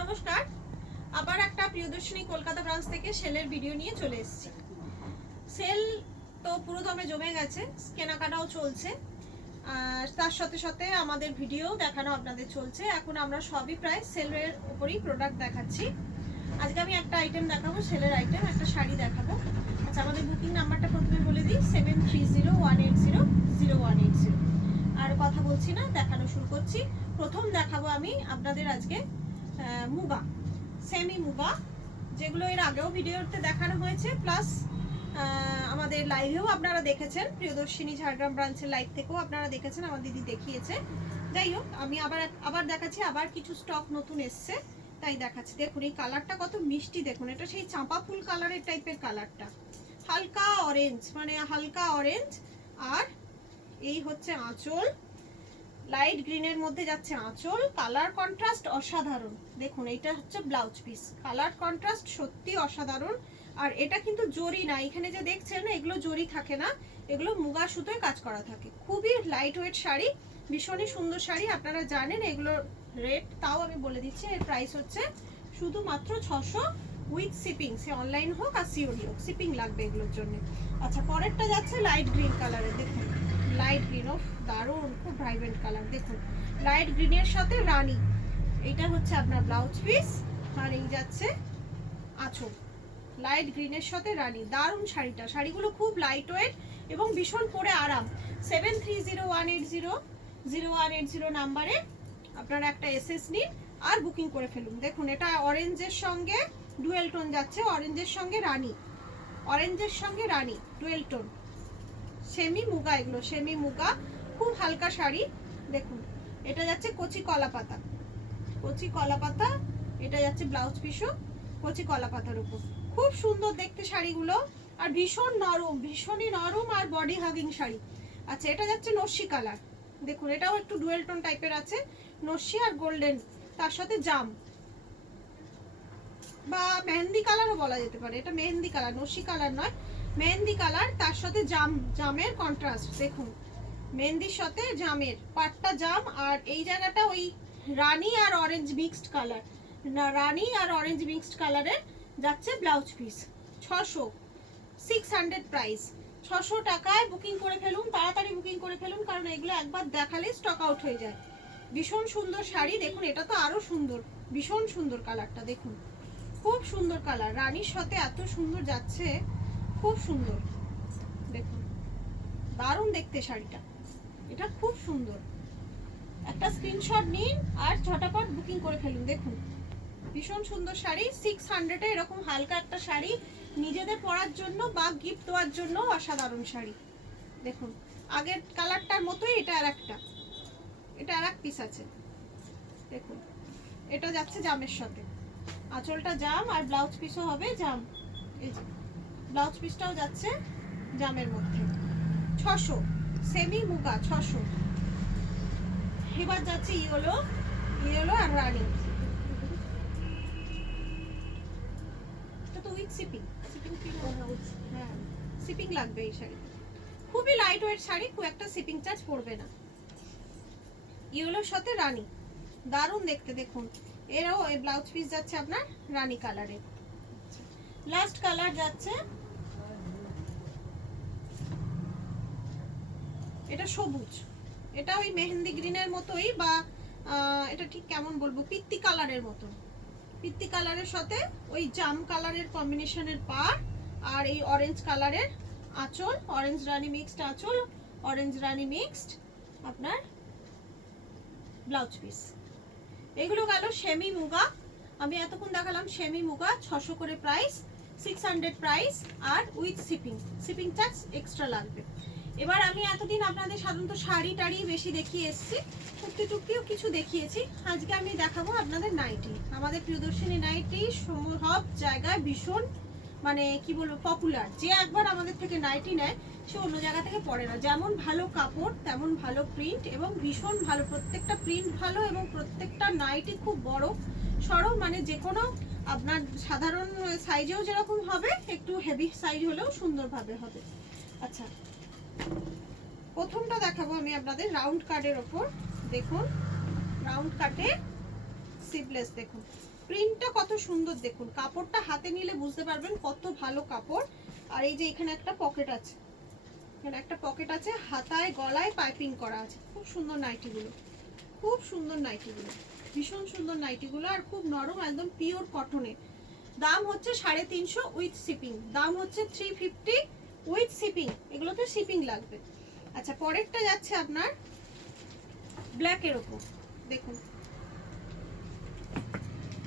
নমস্কার, আবার একটা প্রিয়দর্শিনী কলকাতা ব্রাঞ্চ থেকে সেলের ভিডিও নিয়ে চলে এসেছি। সেল তো পুরোদমে জমে গেছে, কেনাকাটাও চলছে, আর তার সাথে সাথে আমাদের ভিডিও দেখানো আপনাদের চলছে। এখন আমরা সবই প্রায় সেলের উপরই প্রোডাক্ট দেখাচ্ছি। আজকে আমি একটা আইটেম দেখাবো, সেলের আইটেম, একটা শাড়ি দেখাবো। আচ্ছা, আমাদের বুকিং নাম্বারটা প্রথমে বলে দিই, 7301800180। আর কথা বলছি না, দেখানো শুরু করছি। প্রথম দেখাবো আমি আপনাদের আজকে মুগা, সেমি মুগা, যেগুলো এর আগেও ভিডিওতে দেখানো হয়েছে, প্লাস আমাদের লাইভেও আপনারা দেখেছেন, প্রিয়দর্শিনী ঝাড়গ্রাম ব্রাঞ্চের লাইভ থেকেও আপনারা দেখেছেন, আমার দিদি দেখিয়েছে। যাই হোক, আমি আবার দেখাচ্ছি, আবার কিছু স্টক নতুন এসছে তাই দেখাচ্ছি। দেখুন এই কালারটা কত মিষ্টি, দেখুন এটা সেই চাঁপা ফুল কালারের টাইপের কালারটা, হালকা অরেঞ্জ, মানে হালকা অরেঞ্জ। আর এই হচ্ছে আঁচল, লাইট গ্রিনের মধ্যে যাচ্ছে আঁচল। কালার কন্ট্রাস্ট অসাধারণ। দেখুন এইটা হচ্ছে ব্লাউজ পিস, কালার কন্ট্রাস্ট সত্যি অসাধারণ। আর এটা কিন্তু জরি না, এখানে যে দেখছেন এগুলো জরি থাকে না, এগুলো মুগা সুতোয় কাজ করা থাকে। খুবই লাইট ওয়েট শাড়ি, ভীষণই সুন্দর শাড়ি। আপনারা জানেন এগুলো রেট, তাও আমি বলে দিচ্ছি, এর প্রাইস হচ্ছে শুধুমাত্র 600 উইথ শিপিং। সে অনলাইন হোক আর সিওডি হোক, শিপিং লাগবে এগুলোর জন্য। আচ্ছা, পরেরটা যাচ্ছে লাইট গ্রিন কালারের। দেখুন লাইট গ্রিন, ও দারুণ, খুব ভাইব্রেন্ট কালার। দেখুন লাইট গ্রিনের সাথে রানী, এইটা হচ্ছে আপনার ব্লাউজ পিস, আর এই যাচ্ছে আঁচল। লাইট গ্রিনের সাথে রানী, দারুণ শাড়িটা। শাড়িগুলো খুব লাইট ওয়েট এবং ভীষণ পরে আরাম। 7301800180 নাম্বারে আপনারা একটা এসএস নিন আর বুকিং করে ফেলুন। দেখুন এটা অরেঞ্জের সঙ্গে ডুয়েল টোন যাচ্ছে, অরেঞ্জের সঙ্গে রানী, অরেঞ্জের সঙ্গে রানী, ডুয়েল টোন, সেমি মুগা। এগুলো সেমি মুগা, খুব হালকা শাড়ি। দেখুন এটা যাচ্ছে কচি কলা পাতা, কচি কলা পাতা। এটা যাচ্ছে ব্লাউজ পিসও কচি কলা পাতার উপর। খুব সুন্দর দেখতে শাড়িগুলো, আর ভীষণ নরম, ভীষণই নরম, আর বডি হাগিং শাড়ি। আচ্ছা, এটা যাচ্ছে নস্যি কালার। দেখুন এটাও একটু ডুয়েল টোন টাইপের আছে, নস্যি আর গোল্ডেন, তার সাথে জাম বা মেহেন্দি কালারও বলা যেতে পারে। এটা মেহেন্দি কালার, নস্যি কালার নয়, মেহেন্দি কালার, তার সাথে জাম, জামের কন্ট্রাস্ট। দেখুন মেহেন্দির সাথে জামের, পাটটা জাম, আর এই জায়গাটা ওই রানী আর অরেঞ্জ মিক্সড কালার, রানী আর অরেঞ্জ মিক্সড কালারের যাচ্ছে ব্লাউজ পিস। 600 প্রাইস, 600 টাকায় বুকিং করে ফেলুন, তাড়াতাড়ি বুকিং করে ফেলুন, কারণ এগুলো একবার দেখালে স্টক আউট হয়ে যায়। ভীষণ সুন্দর শাড়ি। দেখুন এটা তো আরো সুন্দর, ভীষণ সুন্দর কালারটা। দেখুন খুব সুন্দর কালার, রানীর সাথে এত সুন্দর যাচ্ছে, খুব সুন্দর। দেখুন দারুণ দেখতে শাড়িটা, এটা খুব সুন্দর। একটা স্ক্রিনশট নিন আর ঝটাপট বুকিং করে ফেলুন। দেখুন ভীষণ সুন্দর শাড়ি, 600-এ এরকম হালকা একটা শাড়ি নিজেদের পরার জন্য বা গিফট দেওয়ার জন্য অসাধারণ শাড়ি। দেখুন আগের কালারটার মতোই এটা আর একটা, এটা আর এক পিস আছে। দেখুন এটা যাচ্ছে জামের সাথে, আঁচলটা জাম আর ব্লাউজ পিসও হবে জাম। এই যে ব্লাউজ পিসটাও যাচ্ছে জামের মধ্যে। 600, সেমি মুগা 600। এবার যাচ্ছে ইয়েলো, ইয়েলো আর রানী। এটা তো উইথ শিপিং, হ্যাঁ শিপিং লাগবে এই শাড়ি। খুবই লাইট ওয়েট শাড়ি, খুব একটা শিপিং চার্জ পড়বে না। ইয়েলোর সাথে রানী, দারুণ দেখতে। দেখুন এরও এই ব্লাউজ পিস যাচ্ছে আপনার রানী কালারের। লাস্ট কালার যাচ্ছে এটা সবুজ, এটা ওই মেহেন্দি গ্রিনের মতোই, বা এটা ঠিক কেমন বলবো, পিত্তি কালারের মতো। পিত্তি কালারের সাথে ওই জাম কালারের কম্বিনেশনের পাড়, আর এই অরেঞ্জ কালারের আঁচল, অরেঞ্জ রানী মিক্সড আঁচল, অরেঞ্জ রানী মিক্সড আপনার ব্লাউজ পিস। এগুলো গেল সেমি মুগা। আমি এতক্ষণ দেখালাম সেমি মুগা, 600 করে প্রাইস, 600 প্রাইস, আর with shipping, shipping charge extra লাগবে। এবার আমি এতদিন আপনাদের সাধারণত শাড়ি টাড়ি বেশি দেখিয়ে এসেছি, টুকটি টুকটিও কিছু দেখিয়েছি। আজকে আমি দেখাবো আপনাদের নাইটি। আমাদের প্রিয়দর্শিনী নাইটি সব জায়গায় ভীষণ, মানে কি বলবো, পপুলার। যে একবার আমাদের থেকে নাইটি নেয় সে অন্য জায়গা থেকে পরে না। যেমন ভালো কাপড় তেমন ভালো প্রিন্ট, এবং ভীষণ ভালো, প্রত্যেকটা প্রিন্ট ভালো, এবং প্রত্যেকটা নাইটি খুব বড় সরো, মানে যে কোনো আপনার সাধারণ সাইজেও যেরকম হবে, একটু হেভি সাইজ হলেও সুন্দরভাবে হবে। আচ্ছা, প্রথমটা দেখাবো আমি আপনাদের রাউন্ড কাটের ওপর। দেখুন রাউন্ড কাটে স্লিভলেস, দেখুন প্রিন্টটা কত সুন্দর দেখুন, কাপড়টা হাতে নিলে বুঝতে পারবেন কত ভালো কাপড়। আর এই যে এখানে একটা পকেট আছে, এখানে একটা পকেট আছে, হাতায় গলায় পাইপিং করা আছে। খুব সুন্দর নাইটিগুলো, খুব সুন্দর নাইটিগুলো, ভীষণ সুন্দর নাইটিগুলো, আর খুব নরম, একদম পিওর কটনের। দাম হচ্ছে 350 উইথ শিপিং, দাম হচ্ছে 350 উইথ শিপিং, এগুলোতে শিপিং লাগবে। আচ্ছা পরেরটা যাচ্ছে আপনার ব্ল্যাকের ওপর, দেখুন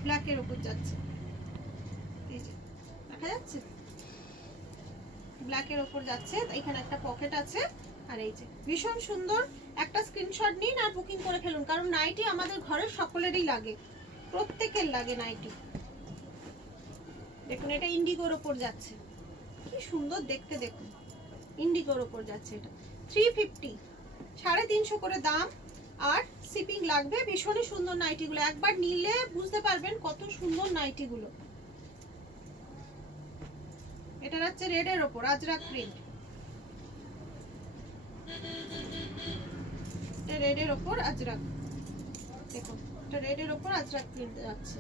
ব্ল্যাকের ওপর যাচ্ছে, এই যে দেখা যাচ্ছে ব্ল্যাকের ওপর যাচ্ছে। এখানে একটা পকেট আছে, আর এই যে ভীষণ সুন্দর। একটা স্ক্রিনশট নিন আর বুকিং করে ফেলুন, কারণ নাইটি আমাদের ঘরের সকলেরই লাগে, প্রত্যেকের লাগে নাইটি। দেখুন এটা ইন্ডিগোর ওপর যাচ্ছে, কি সুন্দর দেখতে, দেখুন ইন্ডিগোর ওপর যাচ্ছে। এটা 350, 350 করে দাম, আর শিপিং লাগবে। ভীষণই সুন্দর নাইটিগুলো, একবার নিলে বুঝতে পারবেন কত সুন্দর নাইটিগুলো। এটা হচ্ছে রেডের ওপর আজরাক প্রিন্ট, এটা রেডের ওপর আজরাক, দেখুন এটা রেডের ওপর আজরাক প্রিন্ট যাচ্ছে,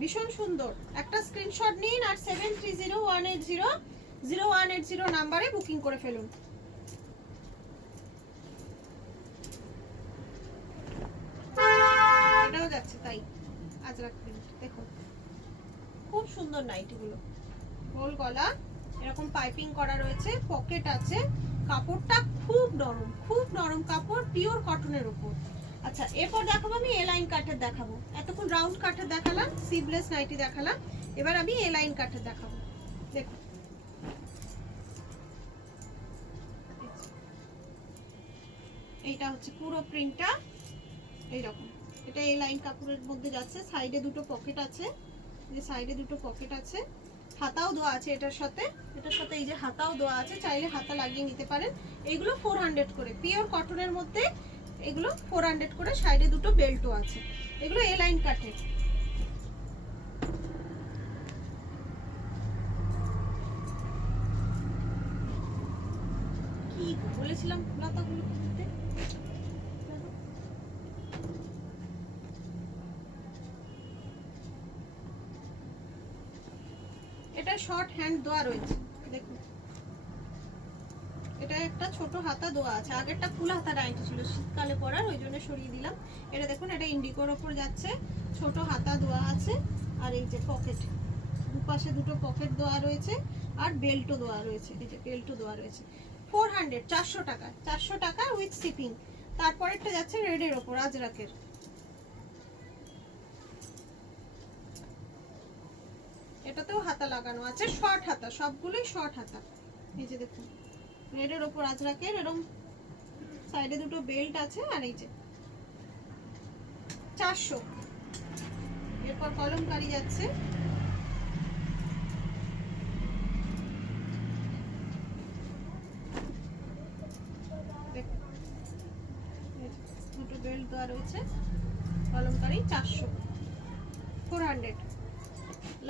ভীষণ সুন্দর। একটা স্ক্রিনশট নিন আর 7301800180 নাম্বারে বুকিং করে ফেলুন। এটাও যাচ্ছে তাই আজরাক প্রিন্ট, দেখুন খুব সুন্দর নাইটিগুলো, গোল গলা, এরকম পাইপিং করা রয়েছে, পকেট আছে, কাপড়টা খুব নরম, খুব নরম কাপড়, পিওর কটনের উপর। আচ্ছা এরপর দেখাবো আমি এ লাইন কাটের দেখাবো। এতক্ষণ রাউন্ড কাটের দেখালাম, সিভলেস নাইটি দেখালাম, এবার আমি এ লাইন কাটের দেখাবো। দেখুন এইটা হচ্ছে পুরো প্রিন্টটা এইরকম, এটা এ লাইন কাপড়ের মধ্যে যাচ্ছে, সাইডে দুটো পকেট আছে, যে সাইডে দুটো পকেট আছে, হাতাও দেওয়া আছে এটার সাথে, এটার সাথে এই যে হাতাও দেওয়া আছে, চাইলে হাতা লাগিয়ে নিতে পারেন। এইগুলো 400 করে, পিওর কটনের মধ্যে এগুলো 400 করে, সাইডে দুটো বেল্টও আছে, এগুলো এ লাইন কাটের। কি বলেছিলাম লতাগুলো দিতে, এটা শর্ট হ্যান্ড দেওয়া রয়েছে, দেখুন এটা একটা ছোট হাতা দেওয়া আছে, আগেরটা ফুল হাতা নাইটি ছিল শীতকালে পরার, ওই জন্য সরিয়ে দিলাম। এটা দেখুন এটা ইন্ডিগোর ওপর যাচ্ছে, ছোট হাতা দেওয়া আছে, আর এই যে পকেট, দুপাশে দুটো পকেট দেওয়া রয়েছে, আর বেল্টও দেওয়া রয়েছে, এই যে বেল্টও দেওয়া রয়েছে। 400, 400 টাকা, 400 টাকা উইথ শিপিং। তারপরেরটা যাচ্ছে রেডের ওপর আজরাকের, এটাতেও হাতা লাগানো আছে, শর্ট হাতা, সবগুলোই শর্ট হাতা। এই যে দেখুন রেডের ওপর আজরাকের, এরকম সাইডে দুটো বেল্ট আছে, আর এই যে 400। এরপর কলমকারি যাচ্ছে, দুটো বেল্ট দেওয়া রয়েছে, কলমকারি 400, 400।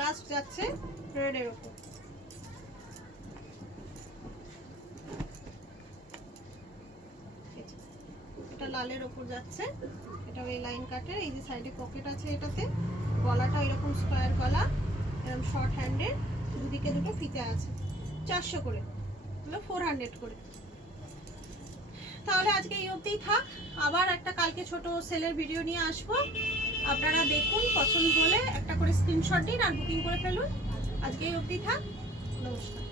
লাস্ট যাচ্ছে রেডের ওপর, এটা লালের ওপর যাচ্ছে, এটাও এই লাইন কাটের, এই যে সাইডে পকেট আছে, এটাতে গলাটা এরকম স্কোয়ার গলা, এরকম শর্ট হ্যান্ডের, দুদিকে দুটো ফিতে আছে, 400 করে, হলো 400 করে। তাহলে আজকে এই অবধিই থাক, আবার একটা কালকে ছোট সেলের ভিডিও নিয়ে আসবো, আপনারা দেখুন, পছন্দ হলে একটা করে স্ক্রিনশট দিন আর বুকিং করে ফেলুন। আজকে এই অবধিই থাক, নমস্কার।